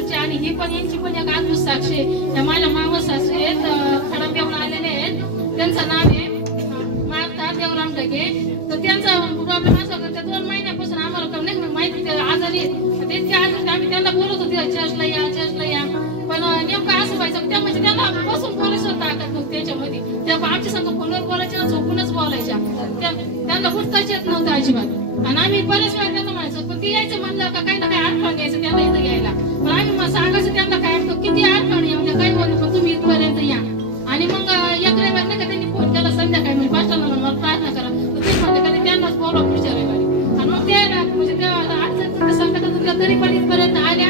चर्चा आणि ही पण यांची पण एक अद्भुत साक्ष आहे. त्या माझ्या मावस सासू आहेत, खडमदेवला आलेले आहेत. त्यांचं नाव आहे माता देवराम ढगे. तर त्यांचा प्रॉब्लेम असा होता 2 महिन्यापासून आम्हाला नाही माहिती आजारी इतके आजारी आम्ही त्यांना बोलत होते चर्चला या. पण नेमकं असं व्हायचं त्या म्हणजे त्यांना बसून बोलायचं ताकद नव्हती त्याच्यामध्ये. त्या आमच्या संग फोनवर बोलायच्या झोपूनच बोलायच्या. त्यांना उठताच येत नव्हतं अजिबात. आणि आम्ही बरेच वेळा त्यांना म्हणायचो पण ती यायचं म्हणलं का काही ना काही अडथळा घ्यायचं त्यांना इथं यायला. पण आम्ही सांगायचं त्यांना काय किती अडथळा येऊ काही बोलू पण तुम्ही इथपर्यंत या. आणि मग एक रविवार नाही का त्यांनी फोन केला संध्याकाळी म्हणजे पास्टरला म्हणून मला प्रार्थना करा. तर ते म्हणले का त्यांनाच बोलवा पुढच्या रविवारी. आणि मग ते म्हणजे त्या अडचण संकटातून तरी पण इथपर्यंत आले